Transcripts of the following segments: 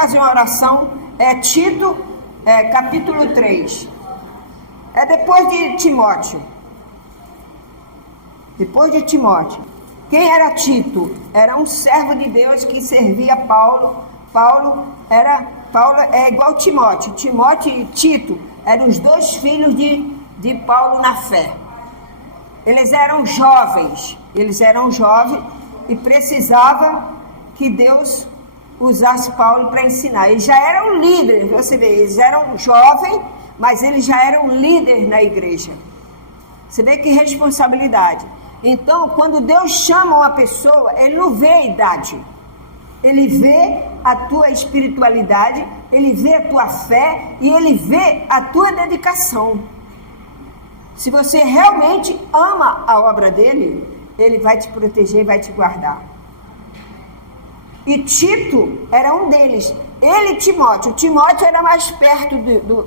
fazer uma oração, Tito, capítulo 3. É depois de Timóteo. Depois de Timóteo. Quem era Tito? Era um servo de Deus que servia Paulo. Paulo é igual Timóteo. Timóteo e Tito eram os dois filhos de Paulo na fé. Eles eram jovens e precisava que Deus usasse Paulo para ensinar. Eles já eram líderes, você vê, eles eram jovens, mas eles já eram líderes na igreja. Você vê que responsabilidade. Então, quando Deus chama uma pessoa, Ele não vê a idade. Ele vê a tua espiritualidade, Ele vê a tua fé e Ele vê a tua dedicação. Se você realmente ama a obra dEle, Ele vai te proteger e vai te guardar. E Tito era um deles. Ele e Timóteo. Timóteo era mais perto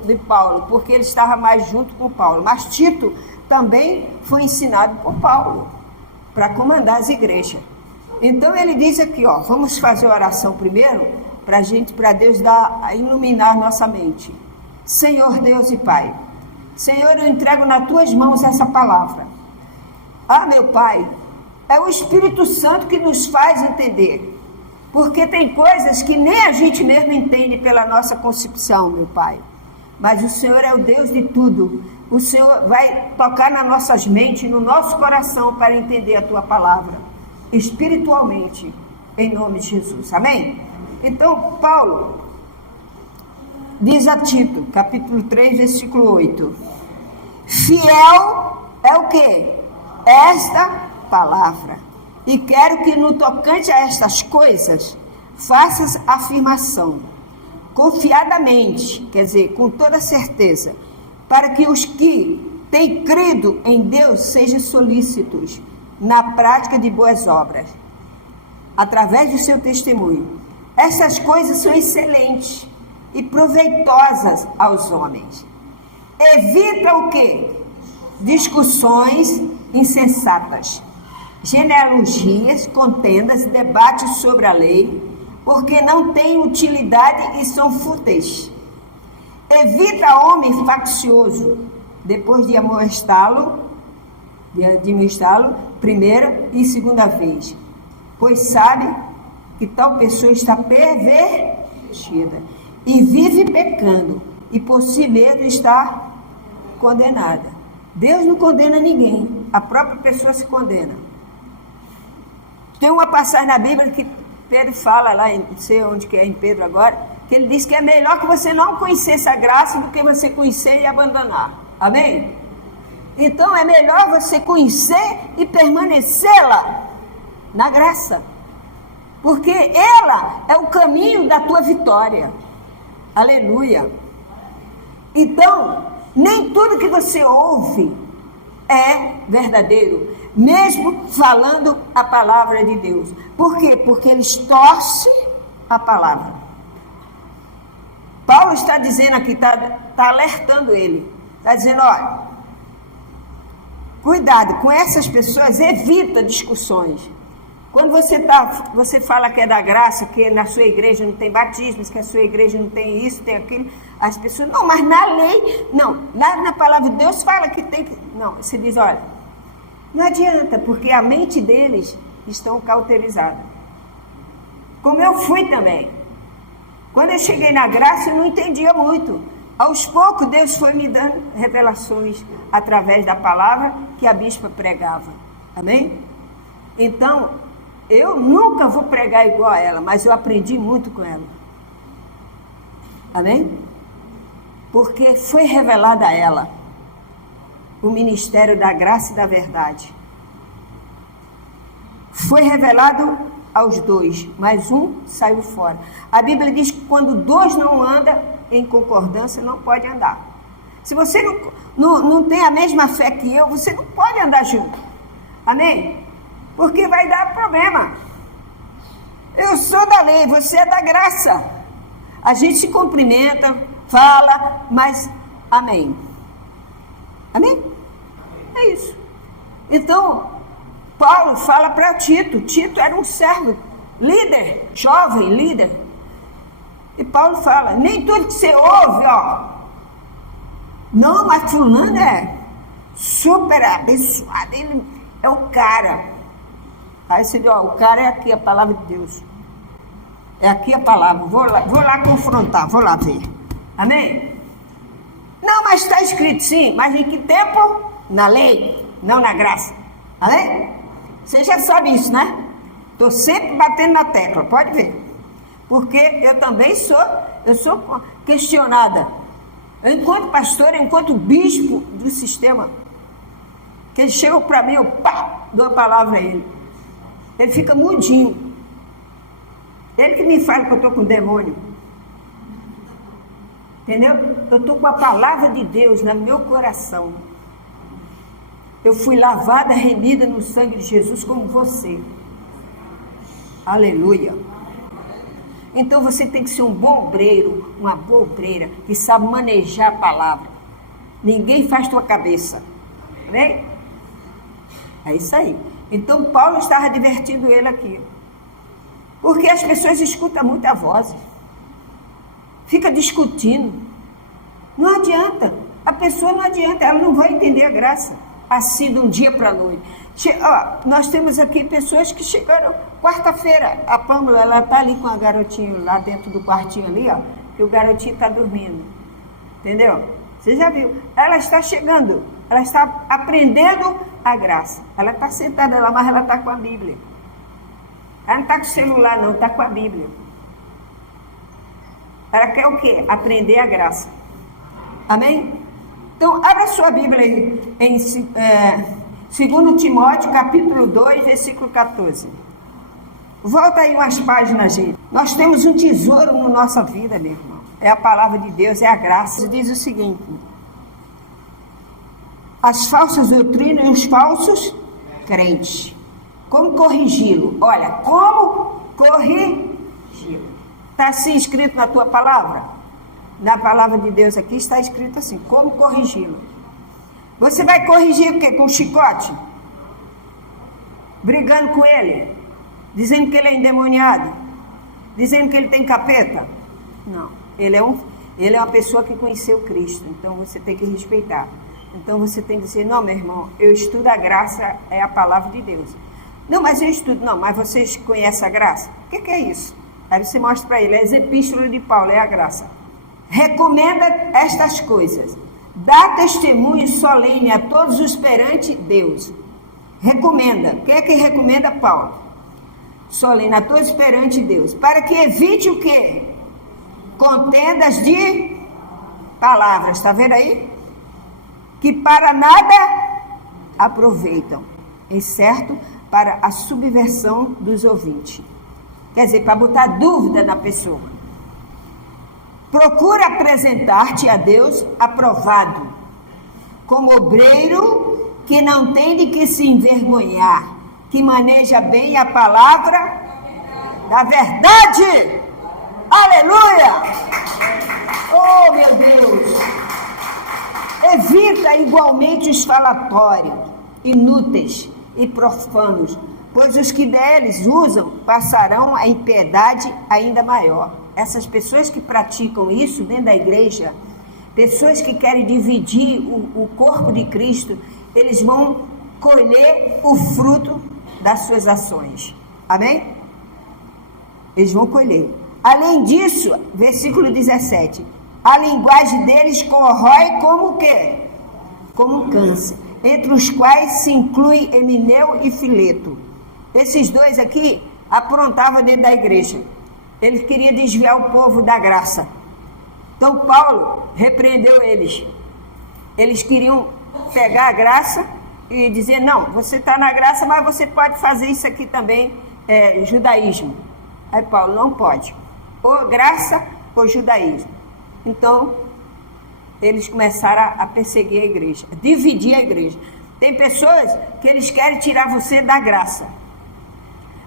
de Paulo, porque ele estava mais junto com Paulo. Mas Tito também foi ensinado por Paulo para comandar as igrejas. Então ele diz aqui, vamos fazer a oração primeiro para Deus iluminar nossa mente. Senhor Deus e Pai, Senhor, eu entrego nas tuas mãos essa palavra. Meu Pai, é o Espírito Santo que nos faz entender. Porque tem coisas que nem a gente mesmo entende pela nossa concepção, meu Pai. Mas o Senhor é o Deus de tudo. O Senhor vai tocar nas nossas mentes, no nosso coração, para entender a Tua palavra, espiritualmente, em nome de Jesus. Amém? Então, Paulo diz a Tito, capítulo 3, versículo 8. Fiel é o quê? Esta palavra. E quero que no tocante a estas coisas, faças afirmação, confiadamente, quer dizer, com toda certeza, para que os que têm crido em Deus sejam solícitos na prática de boas obras, através do seu testemunho. Essas coisas são excelentes e proveitosas aos homens. Evita o quê? Discussões insensatas, genealogias, contendas, debates sobre a lei, porque não têm utilidade e são fúteis. Evita homem faccioso, depois de amonestá-lo, primeira e segunda vez, pois sabe que tal pessoa está pervertida e vive pecando, e por si mesmo está condenada. Deus não condena ninguém, a própria pessoa se condena. Tem uma passagem na Bíblia que Pedro fala lá, não sei onde que é em Pedro agora, que ele diz que é melhor que você não conhecesse a graça do que você conhecer e abandonar. Amém? Então é melhor você conhecer e permanecê-la na graça, porque ela é o caminho da tua vitória. Aleluia. Então, nem tudo que você ouve é verdadeiro, mesmo falando a palavra de Deus. Por quê? Porque eles torcem a palavra. Paulo está dizendo aqui, está alertando ele, está dizendo, olha, cuidado com essas pessoas, evita discussões. Quando você fala que é da graça, que na sua igreja não tem batismos, que a sua igreja não tem isso, tem aquilo, as pessoas, não, mas na lei, não, na palavra de Deus fala que tem que, não, você diz, olha, não adianta, porque a mente deles estão cauterizadas. Como eu fui também. Quando eu cheguei na graça, eu não entendia muito. Aos poucos, Deus foi me dando revelações através da palavra que a bispa pregava. Amém? Então, eu nunca vou pregar igual a ela, mas eu aprendi muito com ela. Amém? Porque foi revelada a ela o ministério da graça e da verdade. Foi revelado aos dois, mas um saiu fora. A Bíblia diz que quando dois não andam em concordância, não pode andar. Se você não tem a mesma fé que eu, você não pode andar junto. Amém? Porque vai dar problema. Eu sou da lei, você é da graça. A gente se cumprimenta, fala, mas amém. Amém? É isso. Então, Paulo fala para Tito. Tito era um servo, líder, jovem líder. E Paulo fala, nem tudo que você ouve, ó. Não, mas fulano é super abençoado, ele é o cara. Aí você diz, ó, o cara é aqui a palavra de Deus. É aqui a palavra, vou lá confrontar, vou lá ver. Amém? Não, mas está escrito sim, mas em que tempo? Na lei, não na graça. Amém? Você já sabe isso, né? Estou sempre batendo na tecla, pode ver. Porque eu também sou questionada. Eu, enquanto pastor, enquanto bispo do sistema, que eles chegam para mim, eu dou a palavra a ele. Ele fica mudinho. Ele que me fala que eu estou com demônio. Entendeu? Eu estou com a palavra de Deus no meu coração. Eu fui lavada, remida no sangue de Jesus como você. Aleluia. Então você tem que ser um bom obreiro, uma boa obreira, que sabe manejar a palavra. Ninguém faz tua cabeça. Amém? É isso aí. Então Paulo estava advertindo ele aqui. Porque as pessoas escutam muita voz. Fica discutindo. Não adianta. A pessoa não adianta, ela não vai entender a graça. Assim de um dia para a noite. Nós temos aqui pessoas que chegaram quarta-feira. A Pâmela, ela está ali com a garotinha lá dentro do quartinho ali, ó. Que o garotinho está dormindo. Entendeu? Você já viu? Ela está chegando. Ela está aprendendo a graça. Ela está sentada lá, mas ela está com a Bíblia. Ela não está com o celular, não. Está com a Bíblia. Ela quer o quê? Aprender a graça. Amém? Então, abra sua Bíblia aí em 2 Timóteo, capítulo 2, versículo 14. Volta aí umas páginas, gente. Nós temos um tesouro na nossa vida, meu irmão. É a palavra de Deus, é a graça. Diz o seguinte: as falsas doutrinas e os falsos crentes. Como corrigi-lo? Olha, como corrigi-lo? Está assim escrito na tua palavra? Na palavra de Deus aqui está escrito assim, como corrigi-lo. Você vai corrigir o quê? Com chicote? Brigando com ele? Dizendo que ele é endemoniado? Dizendo que ele tem capeta? Não. Ele é uma pessoa que conheceu Cristo, então você tem que respeitar. Então você tem que dizer, não, meu irmão, eu estudo a graça, é a palavra de Deus. Não, mas eu estudo. Não, mas vocês conhecem a graça? O que é isso? Aí você mostra para ele, as epístolas de Paulo, é a graça. Recomenda estas coisas. Dá testemunho solene a todos os perante Deus. Recomenda. Quem é que recomenda Paulo? Solene a todos perante Deus. Para que evite o quê? Contendas de palavras. Está vendo aí? Que para nada aproveitam. Exceto para a subversão dos ouvintes. Quer dizer, para botar dúvida na pessoa. Procura apresentar-te a Deus aprovado, como obreiro que não tem de que se envergonhar, que maneja bem a palavra da verdade. Aleluia! Oh, meu Deus! Evita igualmente os falatórios inúteis e profanos, pois os que deles usam passarão a impiedade ainda maior. Essas pessoas que praticam isso dentro da igreja, pessoas que querem dividir o corpo de Cristo, eles vão colher o fruto das suas ações. Amém? Eles vão colher. Além disso, versículo 17, a linguagem deles corrói como o quê? Como um câncer, entre os quais se inclui Emineu e Fileto. Esses dois aqui aprontavam dentro da igreja. Eles queriam desviar o povo da graça. Então Paulo repreendeu eles. Eles queriam pegar a graça e dizer, não, você está na graça, mas você pode fazer isso aqui também, judaísmo. Aí Paulo, não pode. Ou graça ou judaísmo. Então, eles começaram a perseguir a igreja, a dividir a igreja. Tem pessoas que eles querem tirar você da graça.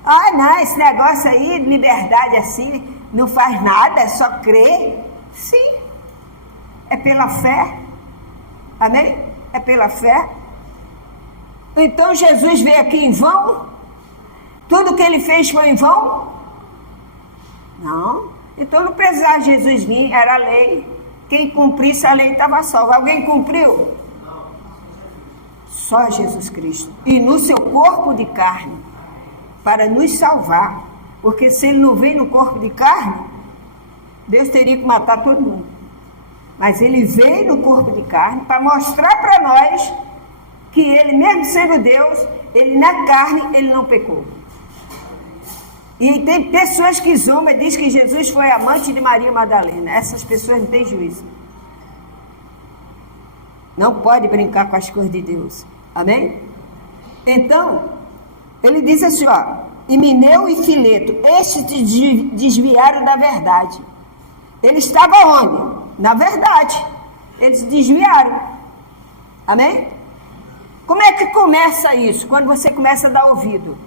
Ah, não, esse negócio aí, liberdade assim, não faz nada, é só crer. Sim, é pela fé. Amém? É pela fé. Então Jesus veio aqui em vão? Tudo que ele fez foi em vão? Não. Então não precisava Jesus vir, era a lei. Quem cumprisse a lei estava salvo. Alguém cumpriu? Só Jesus Cristo. E no seu corpo de carne, para nos salvar. Porque se ele não veio no corpo de carne, Deus teria que matar todo mundo. Mas ele veio no corpo de carne para mostrar para nós que ele, mesmo sendo Deus, ele na carne, ele não pecou. E tem pessoas que zombam e dizem que Jesus foi amante de Maria Madalena. Essas pessoas não têm juízo. Não pode brincar com as coisas de Deus. Amém? Então, ele diz assim, ó, Himeneu e Fileto, estes desviaram da verdade. Ele estava onde? Na verdade. Eles desviaram. Amém? Como é que começa isso? Quando você começa a dar ouvido.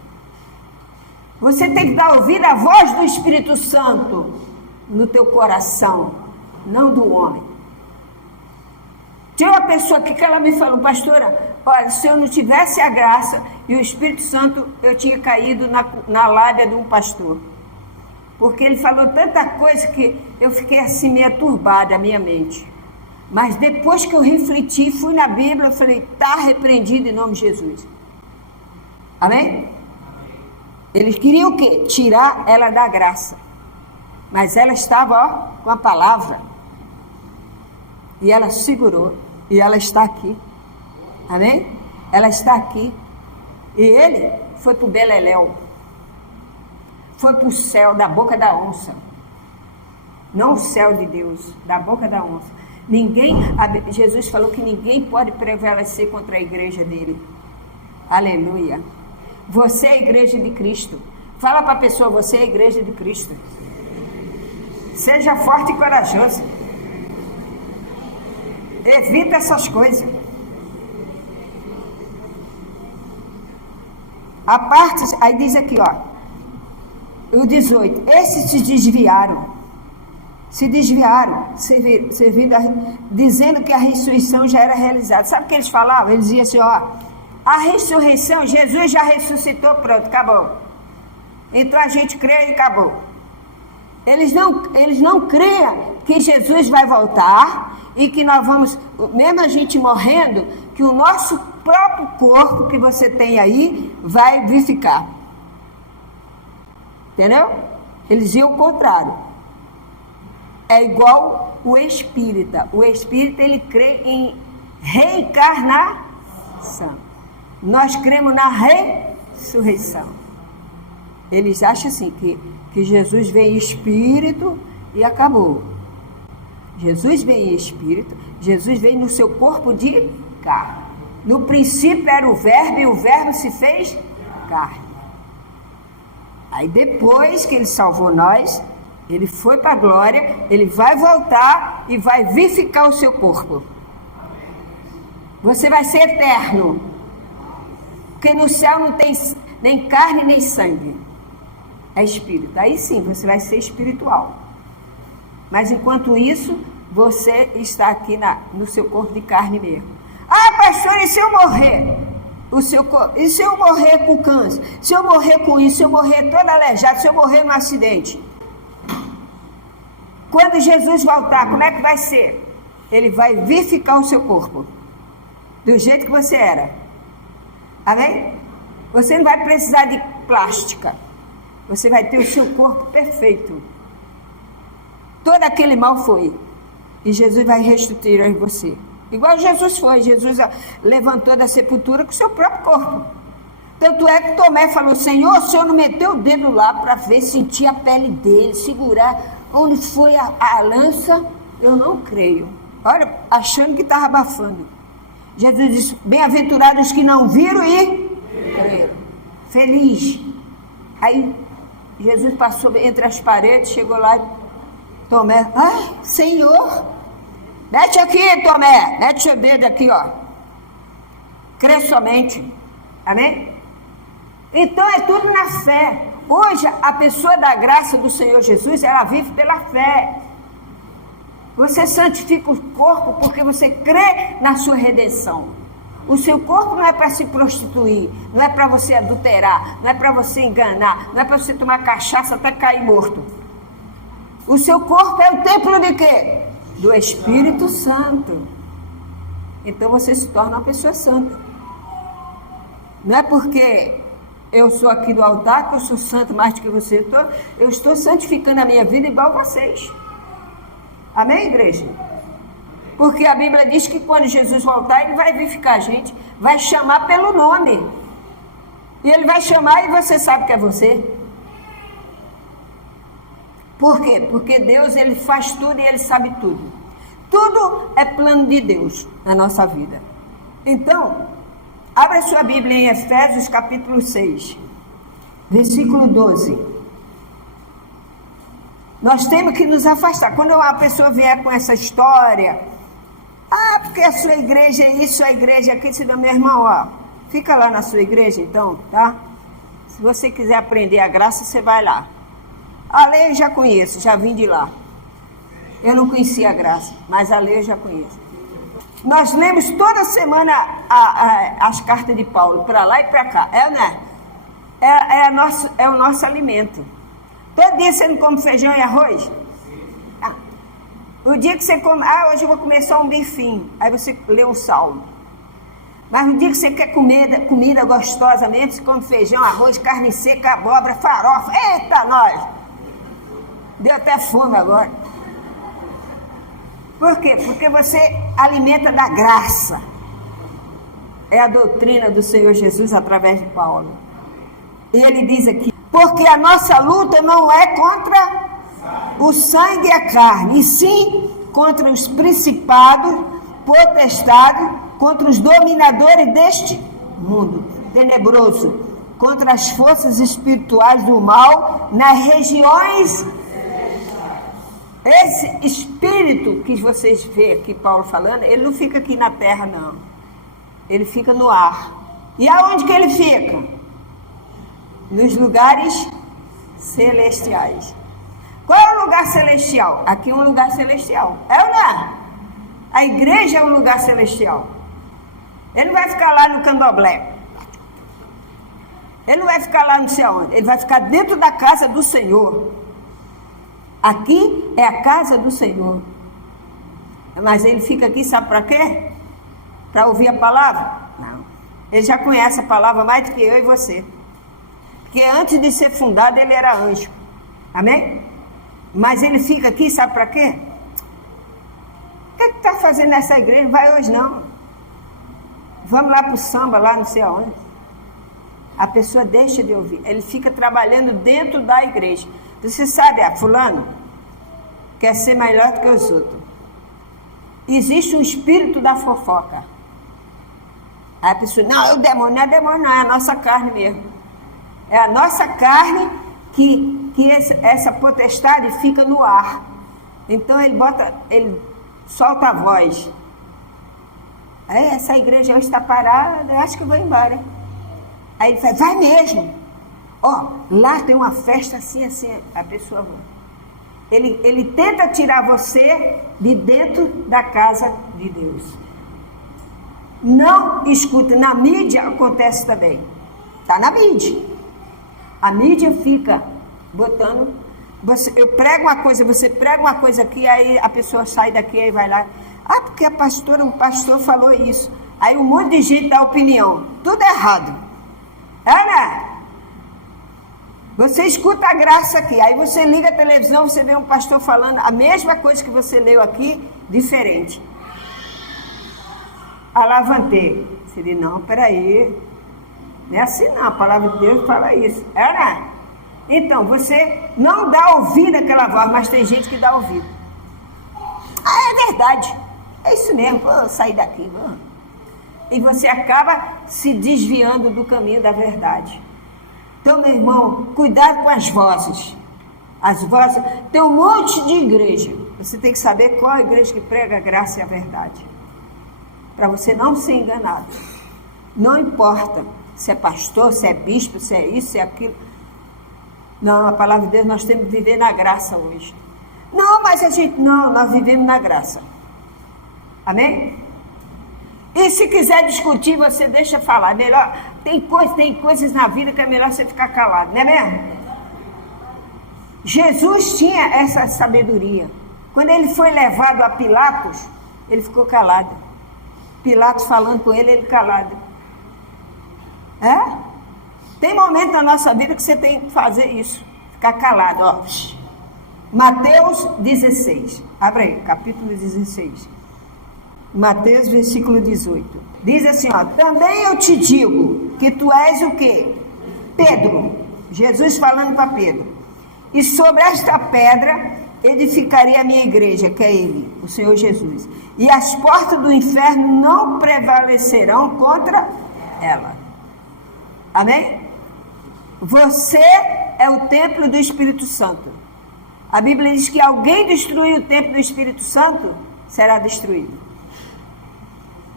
Você tem que dar ouvido à voz do Espírito Santo no teu coração, não do homem. Tinha uma pessoa aqui que ela me falou, pastora, olha, se eu não tivesse a graça e o Espírito Santo, eu tinha caído na lábia de um pastor. Porque ele falou tanta coisa que eu fiquei assim meio turbada a minha mente. Mas depois que eu refleti, fui na Bíblia, eu falei, está repreendido em nome de Jesus. Amém? Eles queriam o quê? Tirar ela da graça. Mas ela estava, ó, com a palavra. E ela segurou. E ela está aqui. Amém? Ela está aqui. E ele foi para o Beleléu. Foi para o céu da boca da onça. Não o céu de Deus, da boca da onça. Jesus falou que ninguém pode prevalecer contra a igreja dele. Aleluia. Você é a igreja de Cristo. Fala para a pessoa, você é a igreja de Cristo. Seja forte e corajoso. Evita essas coisas. A parte, aí diz aqui, ó, o 18, esses se desviaram, dizendo que a ressurreição já era realizada. Sabe o que eles falavam? Eles diziam assim, ó, a ressurreição, Jesus já ressuscitou, pronto, acabou. Então a gente crê e acabou. Eles não creem que Jesus vai voltar e que nós vamos, mesmo a gente morrendo, que o nosso próprio corpo que você tem aí vai vivificar. Entendeu? Eles diziam o contrário. É igual o espírita. O espírita, ele crê em reencarnação. Nós cremos na ressurreição. Eles acham assim, que Jesus vem em espírito e acabou. Jesus vem em espírito, Jesus vem no seu corpo de carne. No princípio era o verbo e o verbo se fez carne. Aí depois que ele salvou nós, ele foi para a glória, ele vai voltar e vai vivificar o seu corpo. Você vai ser eterno. Porque no céu não tem nem carne nem sangue. É espírito. Aí sim, você vai ser espiritual. Mas enquanto isso, você está aqui no seu corpo de carne mesmo. Ah, pastor, e se eu morrer? E se eu morrer com câncer? Se eu morrer com isso? Se eu morrer todo aleijado? Se eu morrer num acidente? Quando Jesus voltar, como é que vai ser? Ele vai vivificar o seu corpo. Do jeito que você era. Amém? Você não vai precisar de plástica. Você vai ter o seu corpo perfeito. Todo aquele mal foi. E Jesus vai restituir você. Igual Jesus foi. Jesus levantou da sepultura com o seu próprio corpo. Tanto é que Tomé falou, Senhor, o Senhor não meteu o dedo lá para ver, sentir a pele dele, segurar onde foi a lança? Eu não creio. Olha, achando que estava abafando. Jesus disse, bem-aventurados os que não viram e creram. Feliz. Aí Jesus passou entre as paredes, chegou lá e Tomé, ai, Senhor, mete aqui, Tomé, mete seu dedo aqui, ó. Crê somente. Amém? Então é tudo na fé. Hoje, a pessoa da graça do Senhor Jesus, ela vive pela fé. Você santifica o corpo porque você crê na sua redenção. O seu corpo não é para se prostituir, não é para você adulterar, não é para você enganar, não é para você tomar cachaça até cair morto. O seu corpo é o templo de quê? Do Espírito Santo. Então você se torna uma pessoa santa. Não é porque eu sou aqui do altar que eu sou santo mais do que você. Eu estou santificando a minha vida igual a vocês. Amém, igreja? Porque a Bíblia diz que quando Jesus voltar, ele vai verificar a gente, vai chamar pelo nome. E ele vai chamar e você sabe que é você. Por quê? Porque Deus, ele faz tudo e ele sabe tudo. Tudo é plano de Deus na nossa vida. Então, abra sua Bíblia em Efésios capítulo 6, versículo 12. Nós temos que nos afastar. Quando uma pessoa vier com essa história, porque a sua igreja é isso, a igreja é aquilo, você dá, meu irmão, ó, fica lá na sua igreja então, tá? Se você quiser aprender a graça, você vai lá. A lei eu já conheço, já vim de lá. Eu não conhecia a graça, mas a lei eu já conheço. Nós lemos toda semana as cartas de Paulo, para lá e para cá. Né? É o nosso alimento. Todo dia você não come feijão e arroz? O dia que você come, hoje eu vou comer só um bifinho. Aí você lê um salmo. Mas no dia que você quer comida gostosa mesmo, você come feijão, arroz, carne seca, abóbora, farofa. Eita, nós! Deu até fome agora. Por quê? Porque você alimenta da graça. É a doutrina do Senhor Jesus através de Paulo. E ele diz aqui, porque a nossa luta não é contra o sangue e a carne, e sim contra os principados, potestados, contra os dominadores deste mundo tenebroso, contra as forças espirituais do mal nas regiões. Esse espírito que vocês vê aqui Paulo falando, ele não fica aqui na terra, não. Ele fica no ar. E aonde que ele fica? Nos lugares celestiais. Qual é o lugar celestial? Aqui é um lugar celestial. É ou não é? A igreja é um lugar celestial. Ele não vai ficar lá no candomblé. Ele não vai ficar lá não sei aonde. Ele vai ficar dentro da casa do Senhor. Aqui é a casa do Senhor. Mas ele fica aqui, sabe para quê? Para ouvir a palavra? Não. Ele já conhece a palavra mais do que eu e você. Porque antes de ser fundado, ele era anjo. Amém? Mas ele fica aqui, sabe para quê? O que está fazendo nessa igreja? Não vai hoje não. Vamos lá para o samba, lá não sei aonde. A pessoa deixa de ouvir. Ele fica trabalhando dentro da igreja. Você sabe, fulano quer ser melhor do que os outros. Existe um espírito da fofoca. Aí a pessoa, não, é o demônio. Não é demônio, não, é a nossa carne mesmo. É a nossa carne que essa potestade fica no ar. Então ele solta a voz. Aí essa igreja hoje está parada, eu acho que eu vou embora. Aí ele fala, vai mesmo. Lá tem uma festa assim, assim, a pessoa vai. Ele tenta tirar você de dentro da casa de Deus. Não escuta, na mídia acontece também. Está na mídia. A mídia fica botando, eu prego uma coisa, você prega uma coisa aqui, aí a pessoa sai daqui e vai lá. Porque o pastor falou isso. Aí um monte de gente dá opinião. Tudo errado. Né? Você escuta a graça aqui, aí você liga a televisão, você vê um pastor falando a mesma coisa que você leu aqui, diferente. Alavantei. Você diz, não, peraí. Não é assim não, a palavra de Deus fala isso. Né? Então, você não dá ouvido àquela voz, mas tem gente que dá ouvido. É verdade. É isso mesmo, vou sair daqui. Vou. E você acaba se desviando do caminho da verdade. Então, meu irmão, cuidado com as vozes. As vozes, tem um monte de igreja. Você tem que saber qual a igreja que prega a graça e a verdade. Para você não ser enganado. Não importa se é pastor, se é bispo, se é isso, se é aquilo. Não, a palavra de Deus, nós temos que viver na graça hoje. Não, mas nós vivemos na graça. Amém? E se quiser discutir, você deixa falar. Melhor, tem coisas na vida que é melhor você ficar calado, não é mesmo? Jesus tinha essa sabedoria. Quando ele foi levado a Pilatos, ele ficou calado. Pilatos falando com ele, ele calado. Tem momento na nossa vida que você tem que fazer isso. Ficar calado, ó. Mateus 16. Abre aí, capítulo 16. Mateus, versículo 18. Diz assim, ó. Também eu te digo que tu és o quê? Pedro. Jesus falando para Pedro. E sobre esta pedra edificarei a minha igreja, que é ele, o Senhor Jesus. E as portas do inferno não prevalecerão contra ela. Amém? Você é o templo do Espírito Santo. A Bíblia diz que alguém destruir o templo do Espírito Santo, será destruído.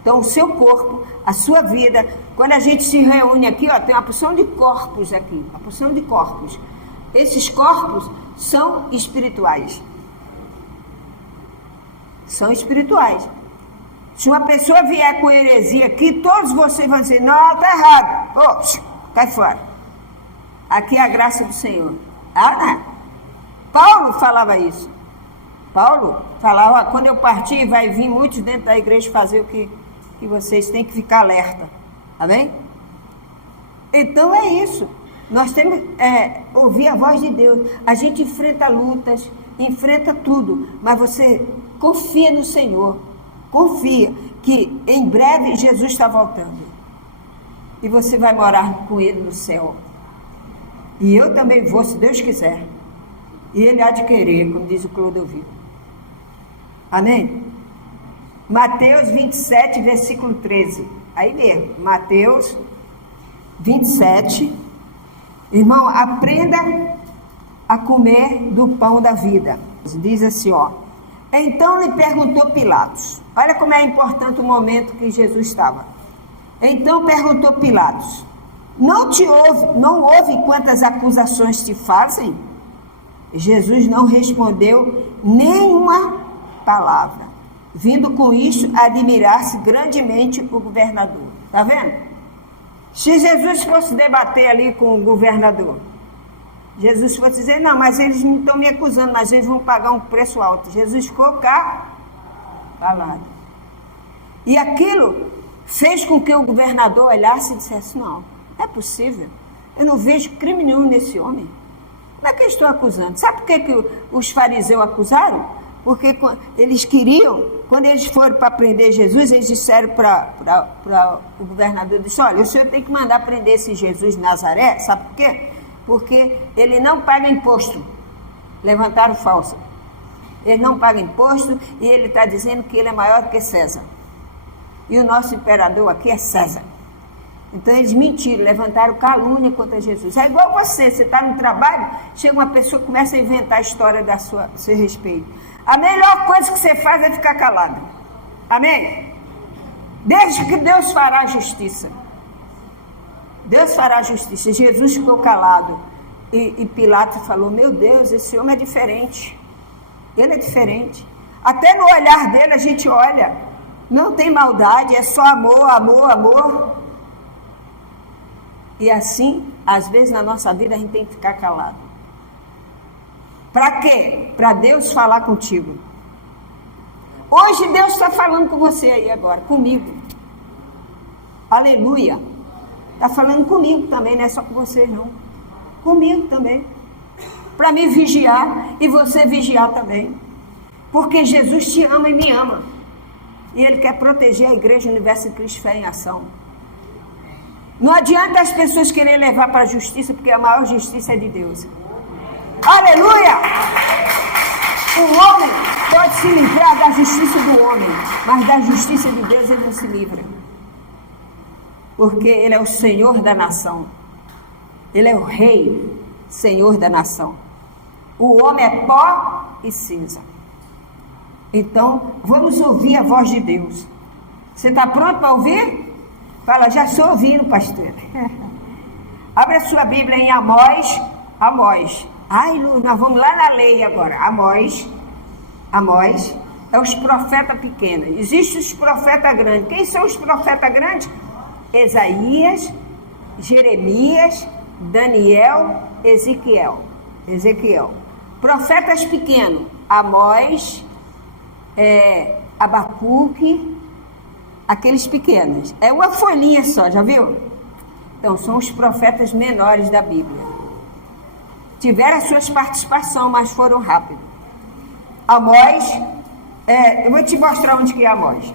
Então o seu corpo, a sua vida, quando a gente se reúne aqui, ó, tem uma porção de corpos aqui, uma porção de corpos. Esses corpos são espirituais. São espirituais. Se uma pessoa vier com heresia aqui, todos vocês vão dizer, não, está errado. Cai fora. Aqui é a graça do Senhor. Paulo falava isso. Paulo falava, ó, quando eu partir, vai vir muitos dentro da igreja fazer o que vocês têm que ficar alerta. Tá bem? Então é isso. Nós temos que ouvir a voz de Deus. A gente enfrenta lutas, enfrenta tudo, mas você confia no Senhor. Confia que em breve Jesus está voltando. E você vai morar com Ele no céu. E eu também vou, se Deus quiser. E Ele há de querer, como diz o Clodovil. Amém? Mateus 27, versículo 13. Aí mesmo, Mateus 27. Irmão, aprenda a comer do pão da vida. Diz assim, ó. Então lhe perguntou Pilatos. Olha como é importante o momento que Jesus estava. Então perguntou Pilatos. Não ouve quantas acusações te fazem? Jesus não respondeu nenhuma palavra. Vindo com isso, admirar-se grandemente o governador. Está vendo? Se Jesus fosse debater ali com o governador, Jesus fosse dizer, não, mas eles não estão me acusando, mas eles vão pagar um preço alto. Jesus ficou calado. E aquilo fez com que o governador olhasse e dissesse, não é possível. Eu não vejo crime nenhum nesse homem. Como é que eles estão acusando? Sabe por que os fariseus acusaram? Porque eles queriam, quando eles foram para prender Jesus, eles disseram para o governador, disse, olha, o senhor tem que mandar prender esse Jesus de Nazaré, sabe por quê? Porque ele não paga imposto. Levantaram falso. Ele não paga imposto e ele está dizendo que ele é maior do que César. E o nosso imperador aqui é César. Então eles mentiram, levantaram calúnia contra Jesus. É igual você está no trabalho, chega uma pessoa que começa a inventar a história do seu respeito. A melhor coisa que você faz é ficar calado. Amém? Desde que Deus fará a justiça. Deus fará a justiça. Jesus ficou calado. E Pilatos falou, meu Deus, esse homem é diferente. Ele é diferente. Até no olhar dele a gente olha. Não tem maldade, é só amor, amor, amor. E assim, às vezes na nossa vida a gente tem que ficar calado. Para quê? Para Deus falar contigo. Hoje Deus está falando com você aí agora, comigo. Aleluia. Está falando comigo também, não é só com vocês não. Comigo também. Para me vigiar e você vigiar também. Porque Jesus te ama e me ama. E Ele quer proteger a Igreja Universo de Cristo Fé em Ação. Não adianta as pessoas quererem levar para a justiça, porque a maior justiça é de Deus. Aleluia! O homem pode se livrar da justiça do homem, mas da justiça de Deus ele não se livra. Porque Ele é o Senhor da nação. Ele é o Rei, Senhor da nação. O homem é pó e cinza. Então, vamos ouvir a voz de Deus. Você está pronto para ouvir? Fala, já estou ouvindo, pastor. Abre a sua Bíblia em Amós. Ai, nós vamos lá na lei agora. Amós é os profetas pequenos. Existem os profetas grandes. Quem são os profetas grandes? Isaías, Jeremias, Daniel, Ezequiel. Profetas pequenos, Amós, Abacuque, aqueles pequenos. É uma folhinha só, já viu? Então, são os profetas menores da Bíblia. Tiveram as suas participações, mas foram rápidos. Amós, eu vou te mostrar onde que é Amós.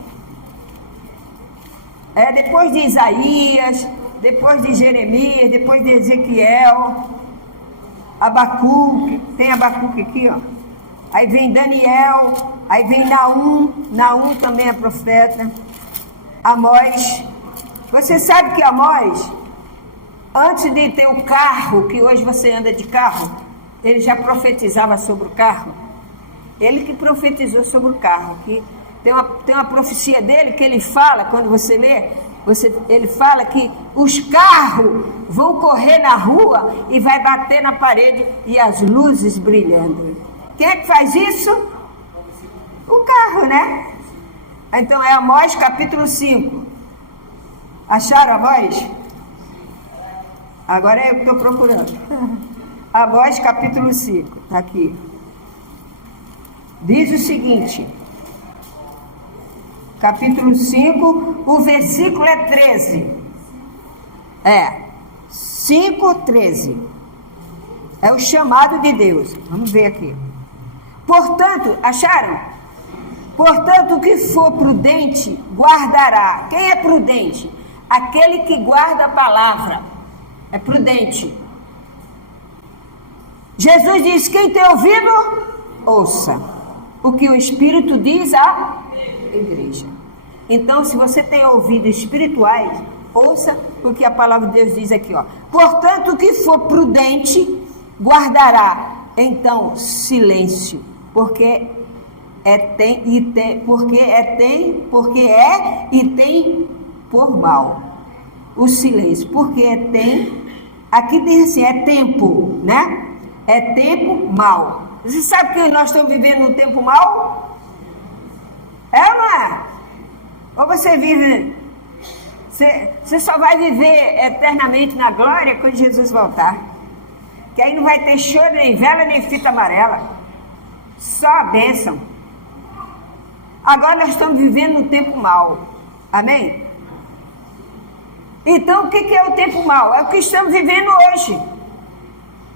Depois de Isaías, depois de Jeremias, depois de Ezequiel, Abacuque, tem Abacuque aqui, ó. Aí vem Daniel, aí vem Naum também é profeta. Amós, você sabe que Amós, antes de ter o carro, que hoje você anda de carro, ele já profetizava sobre o carro. Ele que profetizou sobre o carro, que tem uma profecia dele que ele fala, quando você lê, ele fala que os carros vão correr na rua e vai bater na parede e as luzes brilhando. Quem é que faz isso? O carro, né? Então é Amós capítulo 5. Acharam Amós? Agora é eu que estou procurando. Amós capítulo 5, está aqui. Diz o seguinte, capítulo 5, o versículo é 13. 5:13. É o chamado de Deus. Vamos ver aqui. Portanto, acharam? Portanto, o que for prudente, guardará. Quem é prudente? Aquele que guarda a palavra. É prudente. Jesus diz, quem tem ouvido, ouça o que o Espírito diz à igreja. Então, se você tem ouvidos espirituais, ouça o que a palavra de Deus diz aqui, ó. Portanto, o que for prudente, guardará. Então, silêncio, porque tem por mal. O silêncio, porque aqui diz assim, é tempo, né? É tempo mal. Você sabe que nós estamos vivendo um tempo mal? É ou não é? Ou você vive... Você só vai viver eternamente na glória quando Jesus voltar. Que aí não vai ter choro, nem vela, nem fita amarela. Só a bênção. Agora nós estamos vivendo um tempo mau. Amém? Então o que é o tempo mau? É o que estamos vivendo hoje.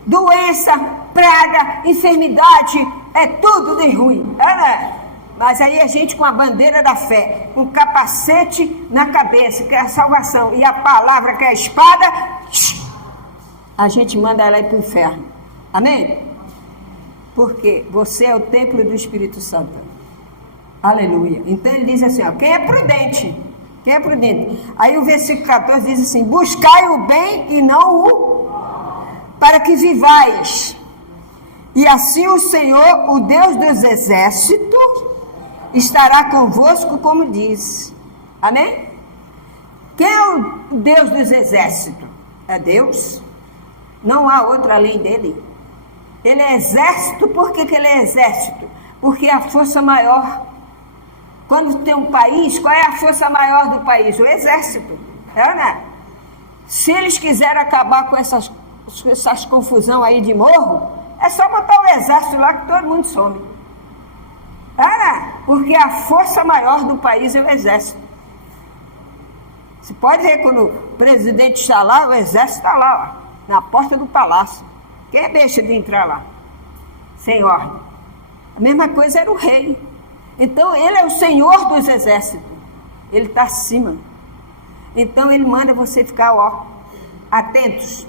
Doença, praga, enfermidade, é tudo de ruim. Né? Mas aí a gente com a bandeira da fé, com o capacete na cabeça, que é a salvação, e a palavra que é a espada, a gente manda ela ir para o inferno. Amém? Porque você é o templo do Espírito Santo. Aleluia. Então ele diz assim, ó, quem é prudente? Quem é prudente? Aí o versículo 14 diz assim, buscai o bem e não o para que vivais. E assim o Senhor, o Deus dos exércitos, estará convosco, como diz. Amém? Quem é o Deus dos exércitos? É Deus. Não há outro além dele. Ele é exército. Por que ele é exército? Porque é a força maior. Quando tem um país, qual é a força maior do país? O exército. É, né? Se eles quiserem acabar com essas confusão aí de morro, é só botar o exército lá que todo mundo some. Porque a força maior do país é o exército. Você pode ver quando o presidente está lá, o exército está lá, ó, na porta do palácio. Quem deixa de entrar lá? Sem ordem. A mesma coisa era o rei. Então ele é o Senhor dos exércitos. Ele está acima. Então ele manda você ficar, ó, atentos.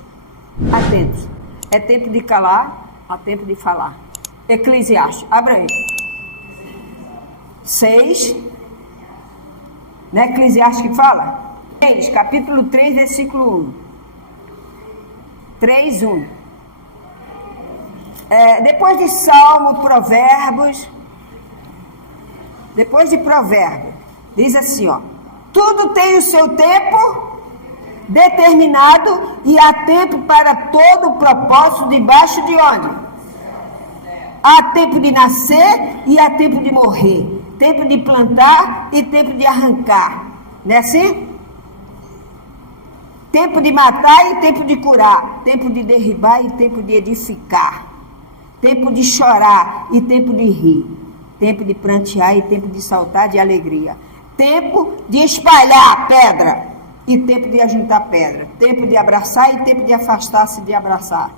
Atentos. É tempo de calar, é tempo de falar. Eclesiastes, abra aí. 6. Não é Eclesiastes que fala? 6, capítulo 3, versículo 1. 3:1. Depois de Salmo, Provérbios, depois de Provérbio, diz assim, ó, tudo tem o seu tempo determinado e há tempo para todo o propósito debaixo de onde? Há tempo de nascer e há tempo de morrer, tempo de plantar e tempo de arrancar, não é assim? Tempo de matar e tempo de curar, tempo de derribar e tempo de edificar, tempo de chorar e tempo de rir, tempo de prantear e tempo de saltar de alegria, tempo de espalhar pedra e tempo de ajuntar pedra, tempo de abraçar e tempo de afastar-se de abraçar,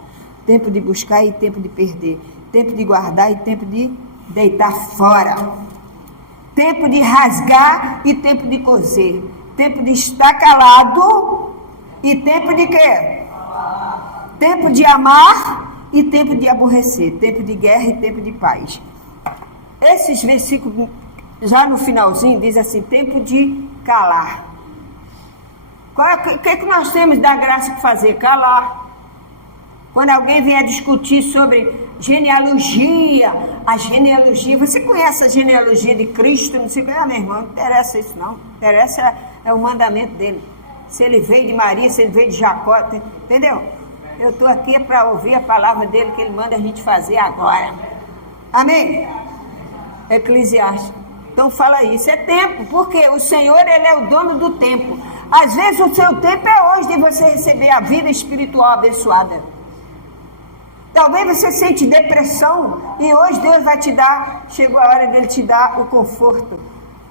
tempo de buscar e tempo de perder, tempo de guardar e tempo de deitar fora, tempo de rasgar e tempo de coser, tempo de estar calado e tempo de quê? Tempo de amar e tempo de aborrecer, tempo de guerra e tempo de paz. Esses versículos, já no finalzinho, diz assim, tempo de calar. O que nós temos da graça de fazer? Calar. Quando alguém vier discutir sobre genealogia, a genealogia, você conhece a genealogia de Cristo? Não sei o que, meu irmão, não interessa isso não. Interessa é o mandamento dele. Se ele veio de Maria, se ele veio de Jacó, entendeu? Eu estou aqui para ouvir a palavra dele que ele manda a gente fazer agora. Amém? Eclesiastes. Então fala isso, é tempo, porque o Senhor, ele é o dono do tempo. Às vezes o seu tempo é hoje de você receber a vida espiritual abençoada. Talvez você sente depressão e hoje Deus vai te dar, chegou a hora dele te dar o conforto,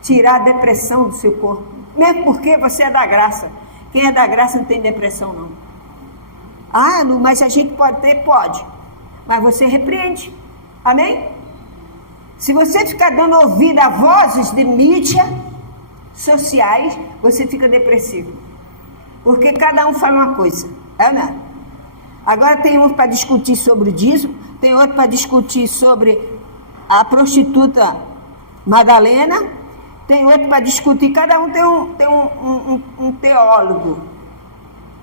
tirar a depressão do seu corpo. Mesmo porque você é da graça. Quem é da graça não tem depressão não. Ah, mas a gente pode ter? Pode. Mas você repreende. Amém? Se você ficar dando ouvido a vozes de mídia sociais, você fica depressivo. Porque cada um fala uma coisa. É, né? Agora tem um para discutir sobre o dízimo, tem outro para discutir sobre a prostituta Madalena, tem outro para discutir, cada um tem um teólogo.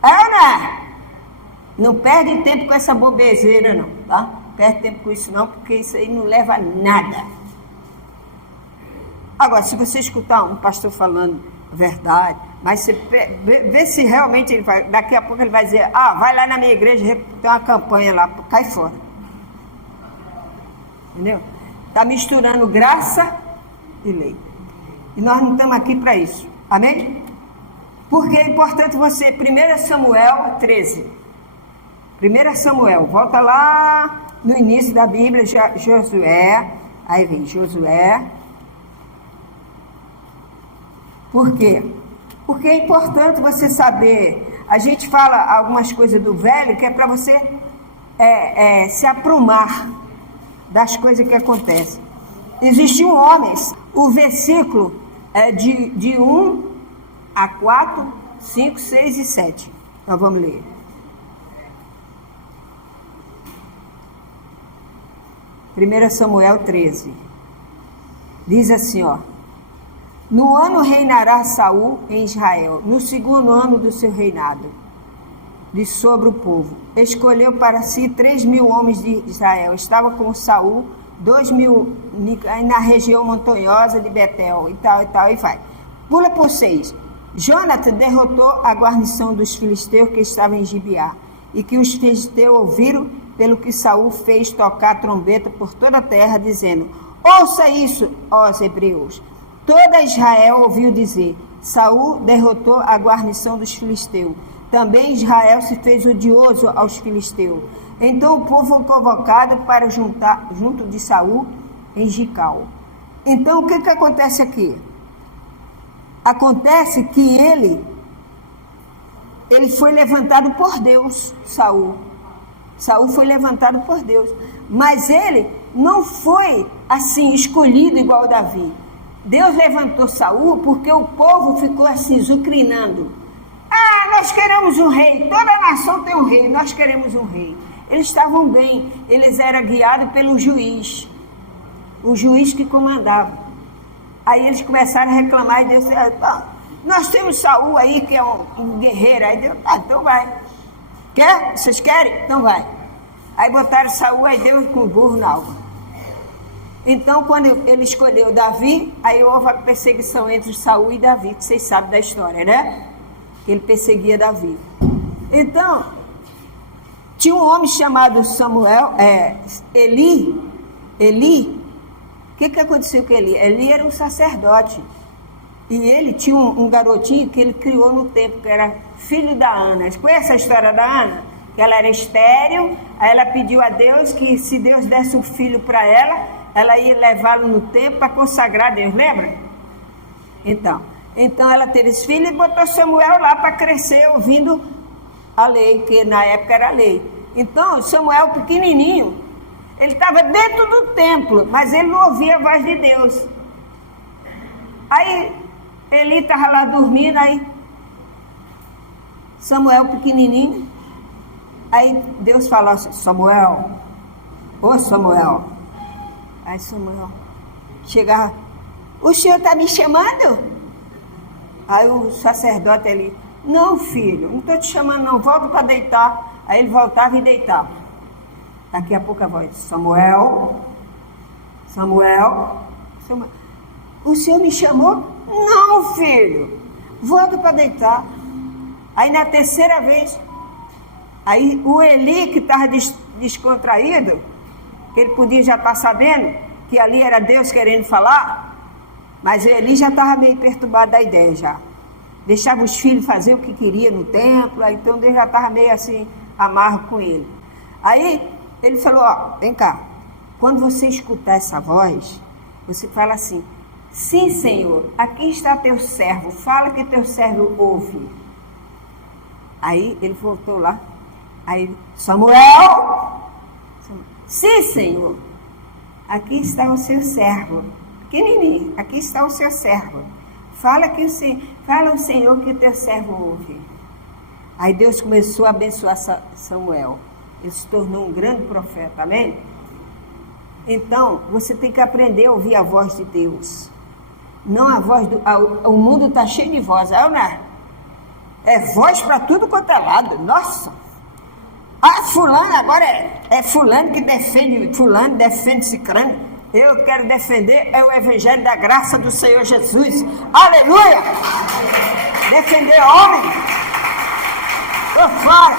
É, né? Não perde tempo com essa bobezeira não, tá? Perde tempo com isso não, porque isso aí não leva a nada. Agora, se você escutar um pastor falando verdade, mas você vê se realmente ele vai, daqui a pouco ele vai dizer, vai lá na minha igreja, tem uma campanha lá, cai fora. Entendeu? Está misturando graça e lei. E nós não estamos aqui para isso. Amém? Porque é importante você, 1 Samuel 13. 1 Samuel, volta lá no início da Bíblia, Josué, aí vem Josué. Por quê? Porque é importante você saber, a gente fala algumas coisas do velho, que é para você se aprumar das coisas que acontecem. Existiam homens, o versículo é de 1 a 4, 5, 6 e 7. Então vamos ler. Primeira Samuel 13. Diz assim, no ano reinará Saul em Israel, no segundo ano do seu reinado, de sobre o povo. Escolheu para si 3.000 homens de Israel. Estava com Saul 2.000 na região montanhosa de Betel, e tal, e vai. Pula por 6. Jonathan derrotou a guarnição dos filisteus que estavam em Gibeá, e que os filisteus ouviram pelo que Saul fez tocar a trombeta por toda a terra, dizendo, ouça isso, ó hebreus. Toda Israel ouviu dizer, Saul derrotou a guarnição dos filisteus. Também Israel se fez odioso aos filisteus. Então o povo foi convocado para juntar junto de Saul em Gical. Então o que acontece aqui? Acontece que ele foi levantado por Deus, Saul. Saul foi levantado por Deus. Mas ele não foi assim escolhido igual Davi. Deus levantou Saul porque o povo ficou assim, zucrinando. Nós queremos um rei, toda nação tem um rei, nós queremos um rei. Eles estavam bem, eles eram guiados pelo juiz, o juiz que comandava. Aí eles começaram a reclamar e Deus disse, nós temos Saul aí que é um guerreiro. Aí Deus, então vai. Quer? Vocês querem? Então vai. Aí botaram Saul, aí Deus com o burro na água. Então, quando ele escolheu Davi, aí houve a perseguição entre Saul e Davi, que vocês sabem da história, né? Que ele perseguia Davi. Então, tinha um homem chamado Eli. O que aconteceu com Eli? Eli era um sacerdote. E ele tinha um garotinho que ele criou no templo, que era filho da Ana. Conhece a história da Ana? que ela era estéril. Aí ela pediu a Deus que se Deus desse um filho para ela, ela ia levá-lo no templo para consagrar a Deus, lembra? Então ela teve esse filho e botou Samuel lá para crescer ouvindo a lei, que na época era a lei. Então Samuel pequenininho, ele estava dentro do templo, mas ele não ouvia a voz de Deus. Aí Eli estava lá dormindo, aí Samuel pequenininho, aí Deus falou assim: Samuel, ô Samuel. Aí Samuel chegava: o senhor está me chamando? Aí o sacerdote ali: não, filho, não estou te chamando não, volta para deitar. Aí ele voltava e deitava. Daqui a pouco a voz: Samuel, Samuel, Samuel. O senhor me chamou? Não, filho, volta para deitar. Aí na terceira vez, aí o Eli, que estava descontraído, que ele podia já estar sabendo que ali era Deus querendo falar, mas Eli já estava meio perturbado da ideia já. Deixava os filhos fazer o que queria no templo, então Deus já estava meio assim, amargo com ele. Aí ele falou: ó, vem cá, quando você escutar essa voz, você fala assim: sim, Senhor, aqui está teu servo, fala que teu servo ouve. Aí ele voltou lá, aí: Samuel, sim, Senhor, aqui está o seu servo, pequenininho, aqui está o seu servo, fala o Senhor que o teu servo ouve. Aí Deus começou a abençoar Samuel, ele se tornou um grande profeta, amém? Então, você tem que aprender a ouvir a voz de Deus, não a voz o mundo está cheio de voz, é voz para tudo quanto é lado, nossa! Fulano agora é fulano que defende fulano, defende cicrano. Eu quero defender o evangelho da graça do Senhor Jesus, aleluia! Defender homem, tô fora.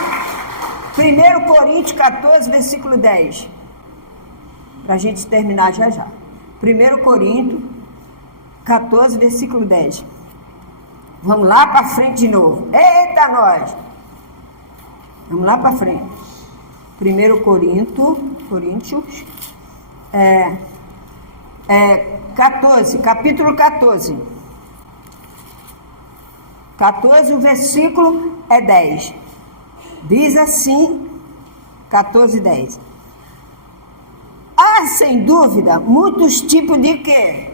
1 Coríntios 14, versículo 10, para a gente terminar já. 1 Coríntios 14, versículo 10. Vamos lá para frente de novo. Eita, nós! Vamos lá para frente. 1 Coríntios 14, capítulo 14. 14, o versículo é 10. Diz assim, 14, 10. Há, sem dúvida, muitos tipos de quê?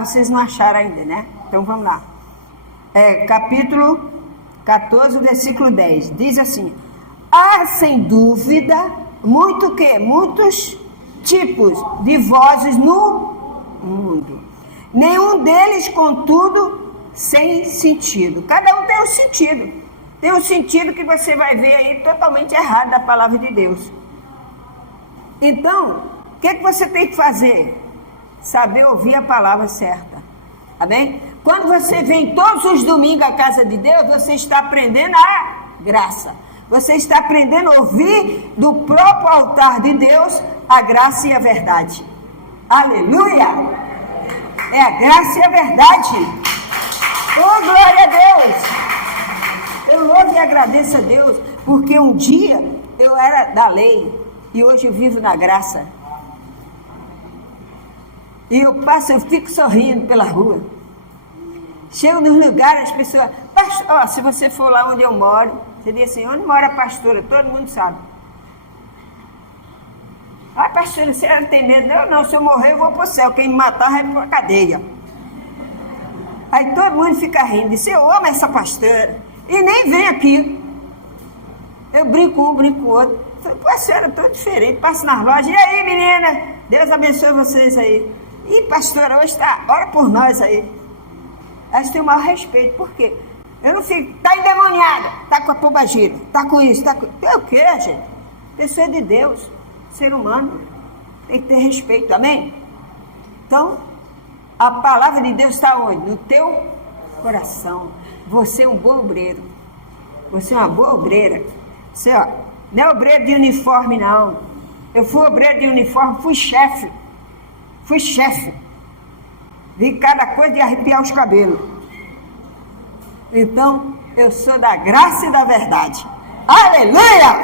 Vocês não acharam ainda, né? Então vamos lá. Capítulo 14, versículo 10. Diz assim: há, sem dúvida, muitos tipos de vozes no mundo. Nenhum deles, contudo, sem sentido. Cada um tem um sentido. Tem um sentido que você vai ver aí totalmente errado da palavra de Deus. Então, o que você tem que fazer? Saber ouvir a palavra certa. Amém? Quando você vem todos os domingos à casa de Deus, você está aprendendo a graça. Você está aprendendo a ouvir do próprio altar de Deus a graça e a verdade. Aleluia! É a graça e a verdade. Oh, glória a Deus! Eu louvo e agradeço a Deus, porque um dia eu era da lei e hoje eu vivo na graça. E eu fico sorrindo pela rua. Chego nos lugares, as pessoas... se você for lá onde eu moro, você diz assim: onde mora a pastora? Todo mundo sabe. Pastora, você não tem medo? Não, se eu morrer eu vou para o céu. Quem me matar vai para a cadeia. Aí todo mundo fica rindo. Diz: eu amo essa pastora. E nem vem aqui. Eu brinco um, brinco outro. A senhora é tão diferente. Passo nas lojas. E aí, menina? Deus abençoe vocês aí. E pastora, hoje ora por nós aí. Elas têm o maior respeito. Por quê? Eu não fico: tá endemoniada, tá com a pombagira, tá com isso, tá com... É o quê, gente? Pessoa de Deus, ser humano, tem que ter respeito, amém? Então, a palavra de Deus está onde? No teu coração. Você é um bom obreiro. Você é uma boa obreira. Você, não é obreiro de uniforme, não. Eu fui obreiro de uniforme, fui chefe. Vi cada coisa de arrepiar os cabelos. Então, eu sou da graça e da verdade. Aleluia!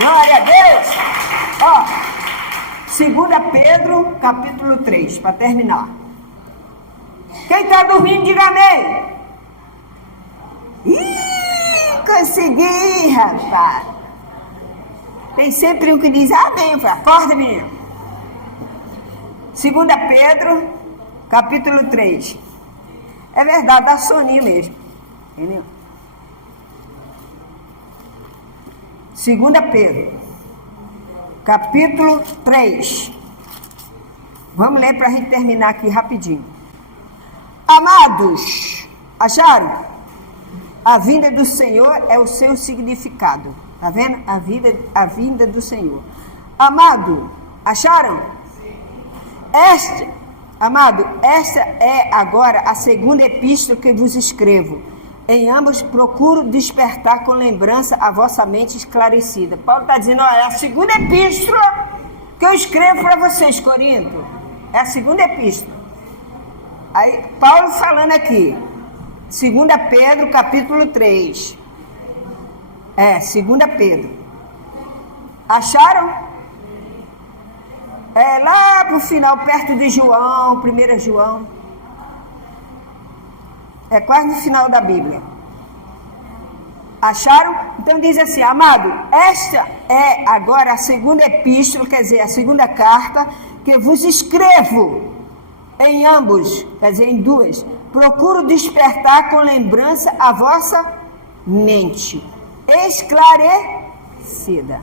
Glória a Deus! Ó, 2 Pedro, capítulo 3, para terminar. Quem está dormindo, diga amém. Ih, consegui, rapaz. Tem sempre um que diz amém. Acorda, menino. 2 Pedro, capítulo 3. É verdade, dá soninho mesmo. Entendeu? 2 Pedro, capítulo 3. Vamos ler para a gente terminar aqui rapidinho. Amados, acharam? A vinda do Senhor é o seu significado. Está vendo? A vinda do Senhor. Amado, acharam? Amado, esta é agora a segunda epístola que vos escrevo. Em ambos procuro despertar com lembrança a vossa mente esclarecida. Paulo está dizendo, olha, é a segunda epístola que eu escrevo para vocês, Corinto. É a segunda epístola. Aí, Paulo falando aqui, 2 Pedro, capítulo 3. 2 Pedro. Acharam? É lá para o final, perto de João, 1 João. É quase no final da Bíblia. Acharam? Então diz assim, amado, esta é agora a segunda epístola, quer dizer, a segunda carta que vos escrevo. Em ambos, quer dizer, em duas, procuro despertar com lembrança a vossa mente esclarecida,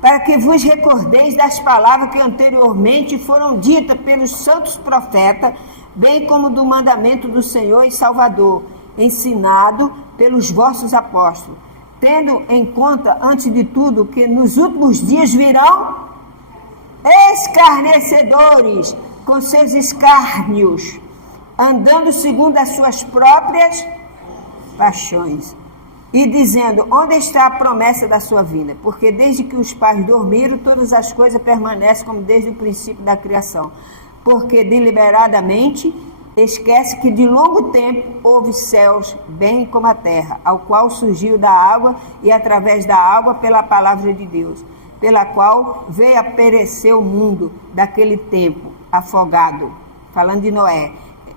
para que vos recordeis das palavras que anteriormente foram ditas pelos santos profetas, bem como do mandamento do Senhor e Salvador, ensinado pelos vossos apóstolos, tendo em conta, antes de tudo, que nos últimos dias virão escarnecedores, com seus escárnios, andando segundo as suas próprias paixões, e dizendo, onde está a promessa da sua vinda? Porque desde que os pais dormiram, todas as coisas permanecem como desde o princípio da criação. Porque deliberadamente esquece que de longo tempo houve céus, bem como a terra, ao qual surgiu da água e através da água pela palavra de Deus, pela qual veio a perecer o mundo daquele tempo, afogado, falando de Noé,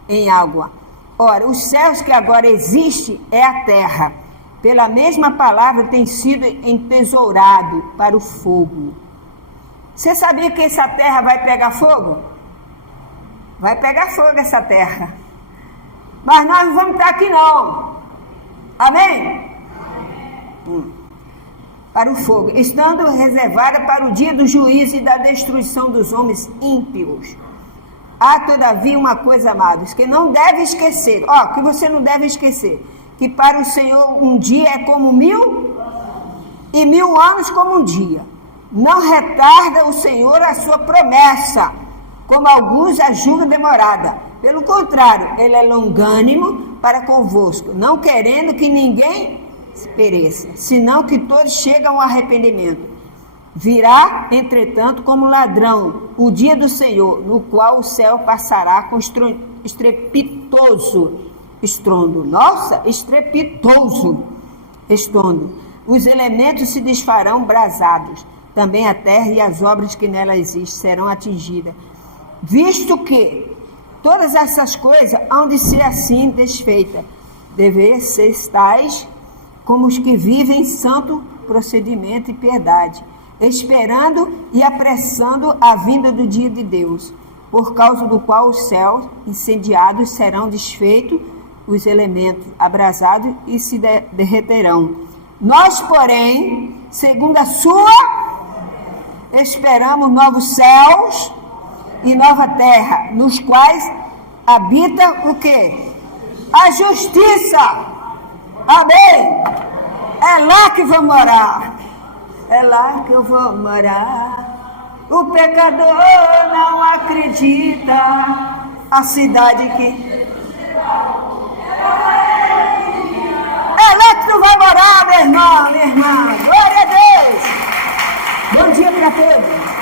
em água. Ora, os céus que agora existem é a terra, pela mesma palavra tem sido entesourado para o fogo. Você sabia que essa terra vai pegar fogo? Vai pegar fogo essa terra. Mas nós não vamos estar aqui não. Amém? Para o fogo, estando reservada para o dia do juízo e da destruição dos homens ímpios. Há, todavia, uma coisa, amados, que não deve esquecer, que você não deve esquecer, que para o Senhor um dia é como 1000 e 1000 anos como um dia. Não retarda o Senhor a sua promessa, como alguns a julgam demorada. Pelo contrário, ele é longânimo para convosco, não querendo que ninguém pereça, senão que todos chegam ao arrependimento. Virá, entretanto, como ladrão o dia do Senhor, no qual o céu passará com estrepitoso estrondo. Nossa, estrepitoso estrondo. Os elementos se desfarão brasados. Também a terra e as obras que nela existem serão atingidas. Visto que todas essas coisas hão de ser assim desfeitas, dever ser tais como os que vivem santo procedimento e piedade, esperando e apressando a vinda do dia de Deus, por causa do qual os céus incendiados serão desfeitos, os elementos abrasados e se derreterão. Nós, porém, segundo a sua, esperamos novos céus e nova terra, nos quais habita o quê? A justiça. Amém? É lá que vou morar. É lá que eu vou morar. O pecador não acredita. A cidade que... É lá que tu vai morar, meu irmão, minha irmã. Glória a Deus. Bom dia para todos.